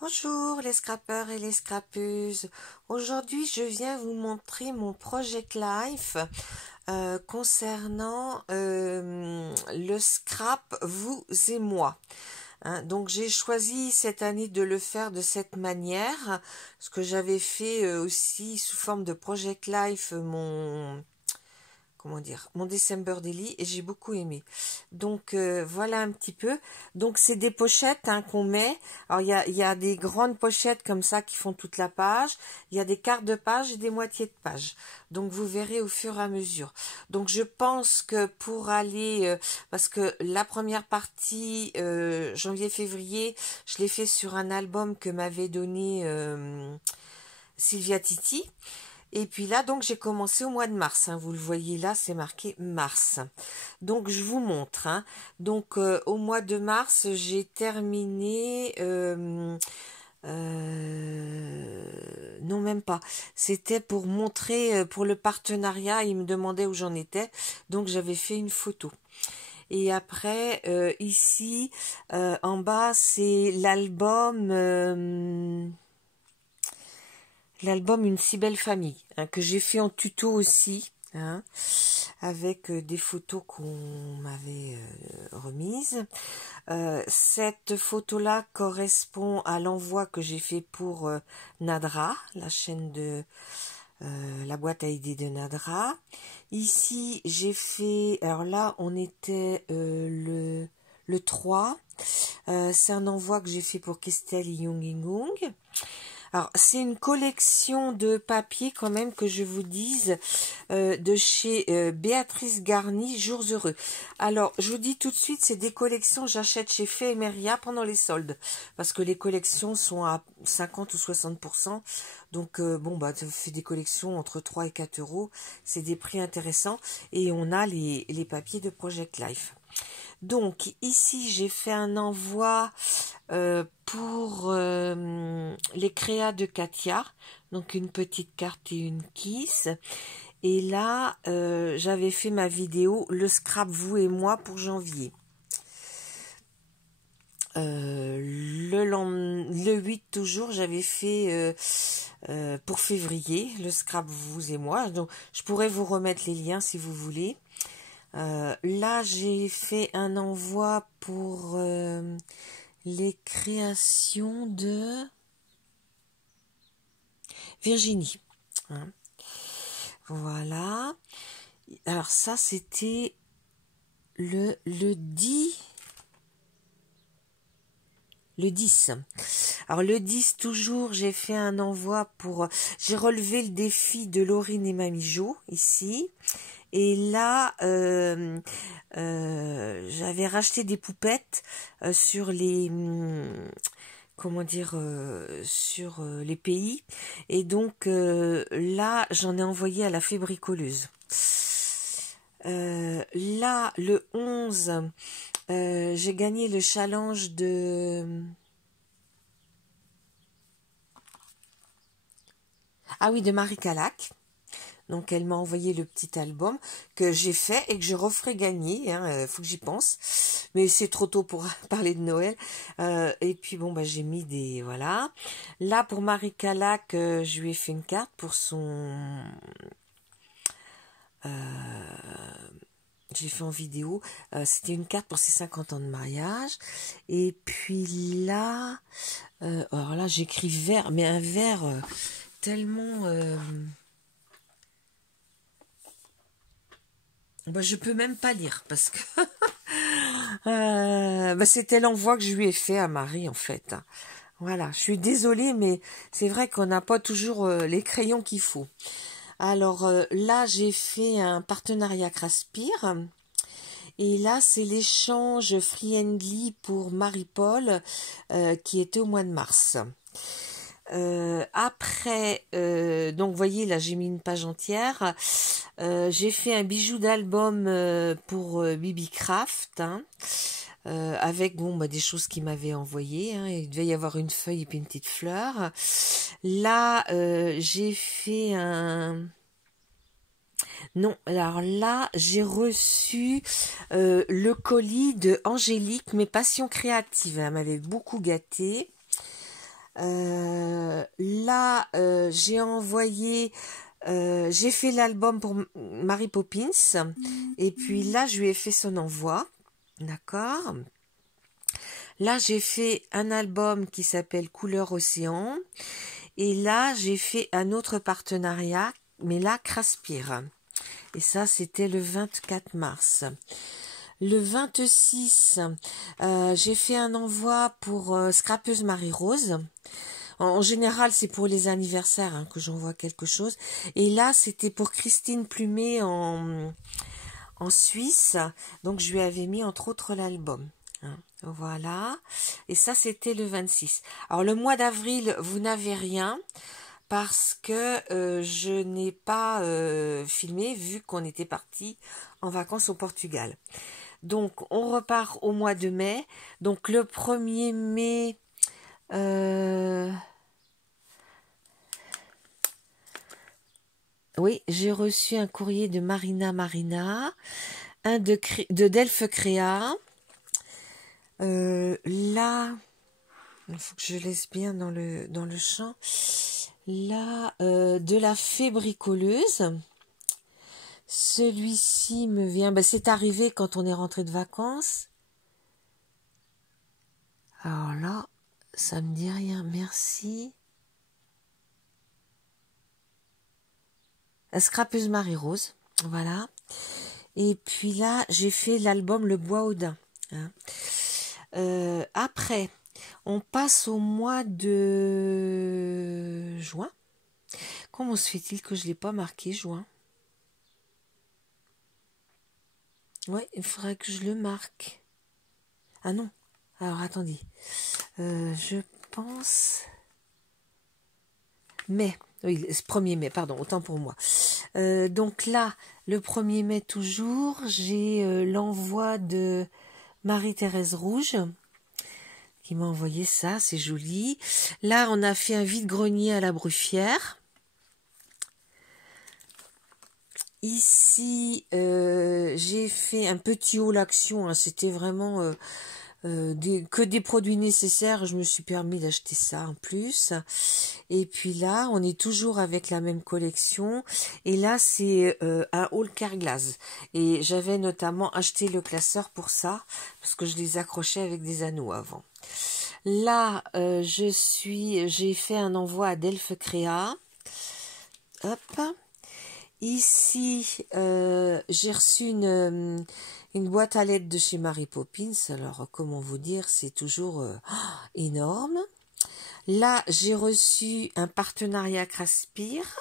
Bonjour les scrappeurs et les scrappeuses. Aujourd'hui, je viens vous montrer mon Project Life concernant le scrap vous et moi. Donc j'ai choisi cette année de le faire de cette manière, ce que j'avais fait aussi sous forme de Project Life mon December Daily, et j'ai beaucoup aimé. Donc voilà un petit peu. Donc c'est des pochettes qu'on met. Alors il y a des grandes pochettes comme ça qui font toute la page. Il y a des quarts de page et des moitiés de page. Donc vous verrez au fur et à mesure. Donc je pense que pour aller, parce que la première partie janvier-février, je l'ai fait sur un album que m'avait donné Sylvia Titi. Et puis là, donc, j'ai commencé au mois de mars. Vous le voyez là, c'est marqué mars. Donc, je vous montre. Donc, au mois de mars, j'ai terminé... non, même pas. C'était pour montrer, pour le partenariat. Il me demandait où j'en étais. Donc, j'avais fait une photo. Et après, ici, en bas, c'est l'album Une si belle famille, que j'ai fait en tuto aussi, avec des photos qu'on m'avait remises. Cette photo-là correspond à l'envoi que j'ai fait pour Nadra, la chaîne de la boîte à idées de Nadra. Ici, j'ai fait, alors là, on était le 3. C'est un envoi que j'ai fait pour Kestel Yongingung. Alors, c'est une collection de papiers quand même, que je vous dise, de chez Béatrice Garny, Jours Heureux. Alors, je vous dis tout de suite, c'est des collections que j'achète chez Feemeria pendant les soldes, parce que les collections sont à 50 ou 60%. Donc, ça fait des collections entre 3 et 4 euros. C'est des prix intéressants. Et on a les papiers de Project Life. Donc ici j'ai fait un envoi pour les créas de Katia, donc une petite carte et une kiss. Et là j'avais fait ma vidéo le scrap vous et moi pour janvier. Le 8 toujours, j'avais fait pour février le scrap vous et moi. Donc je pourrais vous remettre les liens si vous voulez. Là, j'ai fait un envoi pour les créations de Virginie. Voilà. Alors ça, c'était le 10. Le 10. Alors le 10 toujours, j'ai fait un envoi pour... J'ai relevé le défi de Laurine et Mamie Jo, ici. Et là, j'avais racheté des poupettes sur les... sur les pays. Et donc là, j'en ai envoyé à la fée bricoleuse. Là, le 11... j'ai gagné le challenge de... Ah oui, de Marie Calac. Donc, elle m'a envoyé le petit album que j'ai fait et que je referai gagner. Faut que j'y pense. Mais c'est trop tôt pour parler de Noël. Et puis, j'ai mis des... Voilà. Là, pour Marie Calac, je lui ai fait une carte pour son... j'ai fait en vidéo. C'était une carte pour ses 50 ans de mariage. Et puis là... alors là, j'écris vert. Mais un vert tellement... je peux même pas lire parce que c'était l'envoi que je lui ai fait à Marie en fait. Voilà, je suis désolée, mais c'est vrai qu'on n'a pas toujours les crayons qu'il faut. Alors là, j'ai fait un partenariat Craspire. Et là, c'est l'échange Friendly pour Marie-Paul qui était au mois de mars. Après, donc vous voyez là j'ai mis une page entière. J'ai fait un bijou d'album pour Bibi Craft, avec des choses qu'il m'avait envoyées. Il devait y avoir une feuille et puis une petite fleur. Là j'ai fait un... Non, alors là j'ai reçu le colis de Angélique, mes passions créatives. Elle m'avait beaucoup gâtée. Là, j'ai envoyé, j'ai fait l'album pour Mary Poppins, et puis là, je lui ai fait son envoi, d'accord. Là, j'ai fait un album qui s'appelle Couleur Océan, et là, j'ai fait un autre partenariat, mais là, Craspire. Et ça, c'était le 24 mars. Le 26, j'ai fait un envoi pour Scrapeuse Marie-Rose. En général, c'est pour les anniversaires hein, que j'envoie quelque chose. Et là, c'était pour Christine Plumet en Suisse. Donc, je lui avais mis entre autres l'album. Hein. Voilà. Et ça, c'était le 26. Alors, le mois d'avril, vous n'avez rien parce que je n'ai pas filmé vu qu'on était parti en vacances au Portugal. Donc, on repart au mois de mai. Donc, le 1er mai... oui, j'ai reçu un courrier de Marina, un de Delphes Créa. Là, il faut que je laisse bien dans le champ. Là, de la fée bricoleuse. Celui-ci me vient... Ben, c'est arrivé quand on est rentré de vacances. Alors là, ça me dit rien. Merci. Scrapeuse Marie-Rose. Voilà. Et puis là, j'ai fait l'album Le Bois au Dain. Hein. Après, on passe au mois de juin. Comment se fait-il que je ne l'ai pas marqué, juin? Ouais, il faudrait que je le marque. Ah non. Alors, attendez. Je pense... Mai. Oui, 1er mai, pardon, autant pour moi. Donc là, le 1er mai toujours, j'ai l'envoi de Marie-Thérèse Rouge qui m'a envoyé ça, c'est joli. Là, on a fait un vide-grenier à la Bruffière. Ici, j'ai fait un petit haul action, hein, c'était vraiment que des produits nécessaires, je me suis permis d'acheter ça en plus. Et puis là, on est toujours avec la même collection. Et là, c'est un haul Carglass. Et j'avais notamment acheté le classeur pour ça, parce que je les accrochais avec des anneaux avant. Là, j'ai fait un envoi à Delphes Créa. Hop. Ici, j'ai reçu une boîte à lettres de chez Mary Poppins. Alors, comment vous dire, c'est toujours énorme. Là, j'ai reçu un partenariat Craspire.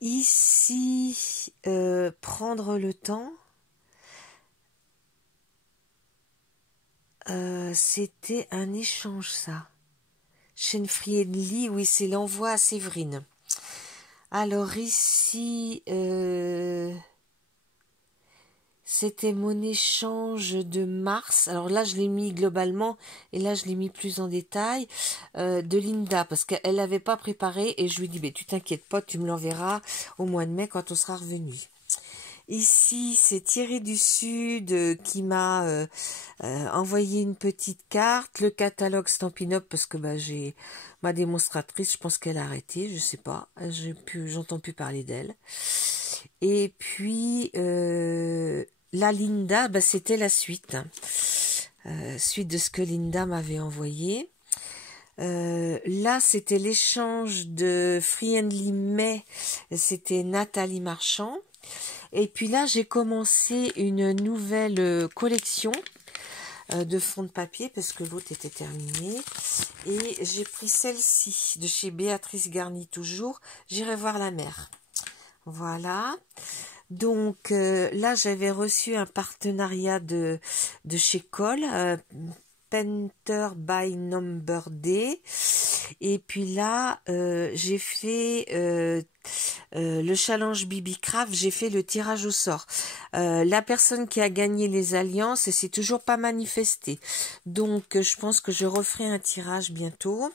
Ici, prendre le temps. C'était un échange, ça. Friendly, oui, c'est l'envoi à Séverine. Alors ici, c'était mon échange de mars. Alors là, je l'ai mis globalement, et là, je l'ai mis plus en détail, de Linda, parce qu'elle l'avait pas préparé, et je lui dis, tu t'inquiètes pas, tu me l'enverras au mois de mai quand on sera revenu. Ici, c'est Thierry du Sud qui m'a envoyé une petite carte, le catalogue Stampin' Up, parce que j'ai ma démonstratrice, je pense qu'elle a arrêté, je sais pas, j'entends plus parler d'elle. Et puis la Linda, c'était la suite, suite de ce que Linda m'avait envoyé. Là, c'était l'échange de Friendly May, c'était Nathalie Marchand. Et puis là, j'ai commencé une nouvelle collection de fonds de papier parce que l'autre était terminé. Et j'ai pris celle-ci de chez Béatrice Garny toujours. J'irai voir la mer. Voilà. Donc là, j'avais reçu un partenariat de chez Cole. Painter by Number D. Et puis là, j'ai fait le challenge Bibi Craft, j'ai fait le tirage au sort. La personne qui a gagné les alliances, elle s'est toujours pas manifestée. Donc, je pense que je referai un tirage bientôt.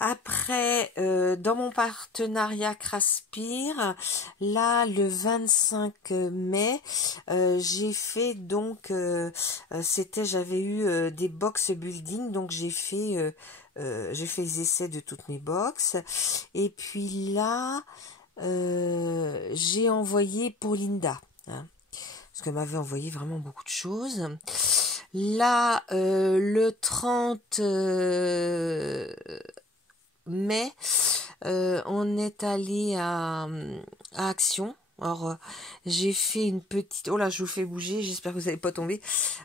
Après, dans mon partenariat Craspire, là, le 25 mai, j'ai fait donc, j'avais eu des box building, donc j'ai fait les essais de toutes mes box. Et puis là, j'ai envoyé pour Linda, hein, parce qu'elle m'avait envoyé vraiment beaucoup de choses. Là, le 30 mai, on est allé à Action. Alors, j'ai fait une petite... Oh là, je vous fais bouger, j'espère que vous n'allez pas tomber.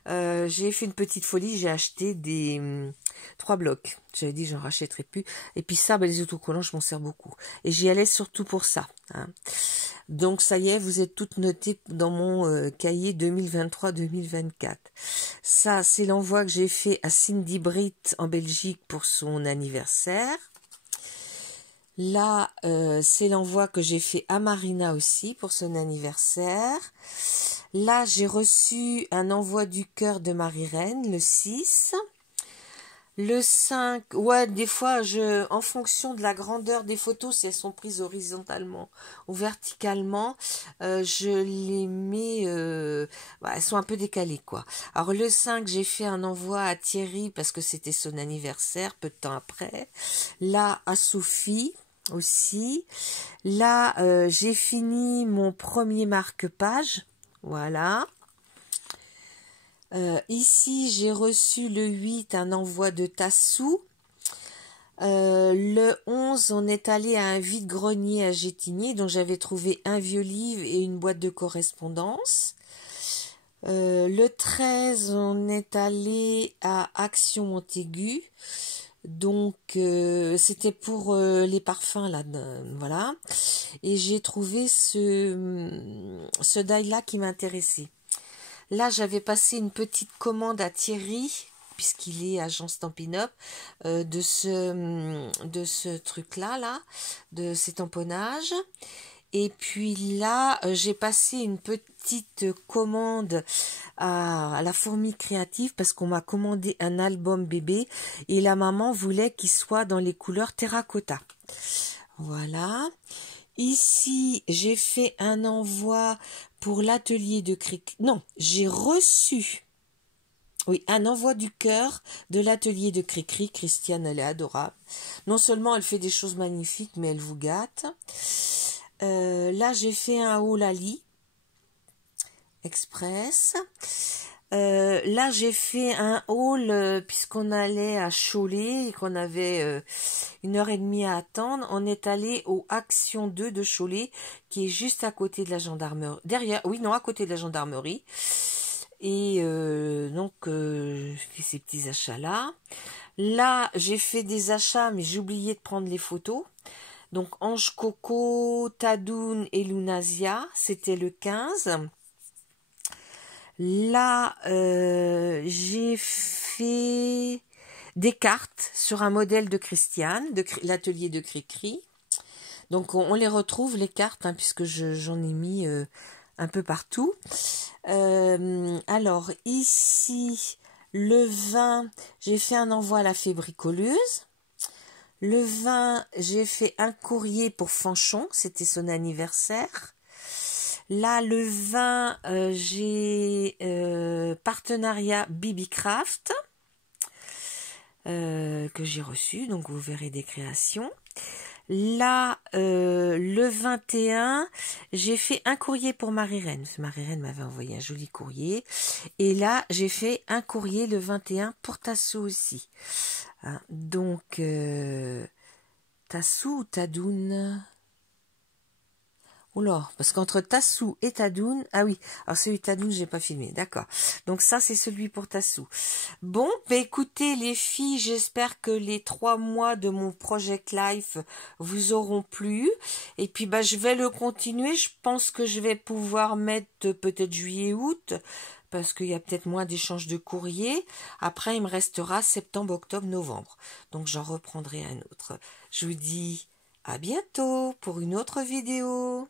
J'ai fait une petite folie, j'ai acheté des 3 blocs. J'avais dit j'en rachèterai plus. Et puis ça, les autocollants, je m'en sers beaucoup. Et j'y allais surtout pour ça, hein. Donc ça y est, vous êtes toutes notées dans mon cahier 2023-2024. Ça, c'est l'envoi que j'ai fait à Cindy Britt en Belgique pour son anniversaire. Là, c'est l'envoi que j'ai fait à Marina aussi pour son anniversaire. Là, j'ai reçu un envoi du cœur de Marie-Reine, le 6. Le 5, ouais, des fois, en fonction de la grandeur des photos, si elles sont prises horizontalement ou verticalement, je les mets, elles sont un peu décalées, quoi. Alors, le 5, j'ai fait un envoi à Thierry parce que c'était son anniversaire, peu de temps après. Là, à Sophie aussi. Là, j'ai fini mon premier marque-page, voilà. Ici, j'ai reçu le 8 un envoi de Tassou. Le 11, on est allé à un vide-grenier à Gétigné, donc j'avais trouvé un vieux livre et une boîte de correspondance. Le 13, on est allé à Action Montaigu. Donc, c'était pour les parfums, là, voilà. Et j'ai trouvé ce die-là qui m'intéressait. Là, j'avais passé une petite commande à Thierry, puisqu'il est agent Stampin' Up, de ce truc-là, de ces tamponnages. Et puis là, j'ai passé une petite commande à la Fourmi Créative parce qu'on m'a commandé un album bébé et la maman voulait qu'il soit dans les couleurs terracotta. Voilà. Ici, j'ai fait un envoi pour l'atelier de Cricri. Non, j'ai reçu, oui, un envoi du cœur de l'atelier de Cricri. Christiane, elle est adorable. Non seulement elle fait des choses magnifiques, mais elle vous gâte. Là, j'ai fait un haut Lali Express. Là, j'ai fait un haul puisqu'on allait à Cholet et qu'on avait 1h30 à attendre. On est allé au Action 2 de Cholet qui est juste à côté de la gendarmerie. Derrière, oui, non, à côté de la gendarmerie. Et donc, j'ai fait ces petits achats-là. Là, j'ai fait des achats, mais j'ai oublié de prendre les photos. Donc, Ange Coco, Tadoun et Lunasia, c'était le 15. Là, j'ai fait des cartes sur un modèle de Christiane, de l'atelier de Cricri. Donc, on les retrouve, les cartes, hein, puisque j'en ai mis un peu partout. Alors, ici, le 20, j'ai fait un envoi à la Fébricoleuse. Le 20, j'ai fait un courrier pour Fanchon, c'était son anniversaire. Là, le 20, j'ai partenariat Bibicraft que j'ai reçu, donc vous verrez des créations. Là, le 21, j'ai fait un courrier pour Marie-Reine. Marie-Reine m'avait envoyé un joli courrier. Et là, j'ai fait un courrier le 21 pour Tassou aussi. Hein, donc, Tassou ou Tadoun? Oula, parce qu'entre Tassou et Tadoun, ah oui, alors celui de Tadoun, j'ai pas filmé, d'accord. Donc ça, c'est celui pour Tassou. Bon, bah écoutez les filles, j'espère que les 3 mois de mon Project Life vous auront plu. Et puis bah je vais le continuer, je pense que je vais pouvoir mettre peut-être juillet-août, parce qu'il y a peut-être moins d'échanges de courrier. Après, il me restera septembre, octobre, novembre. Donc j'en reprendrai un autre. Je vous dis à bientôt pour une autre vidéo.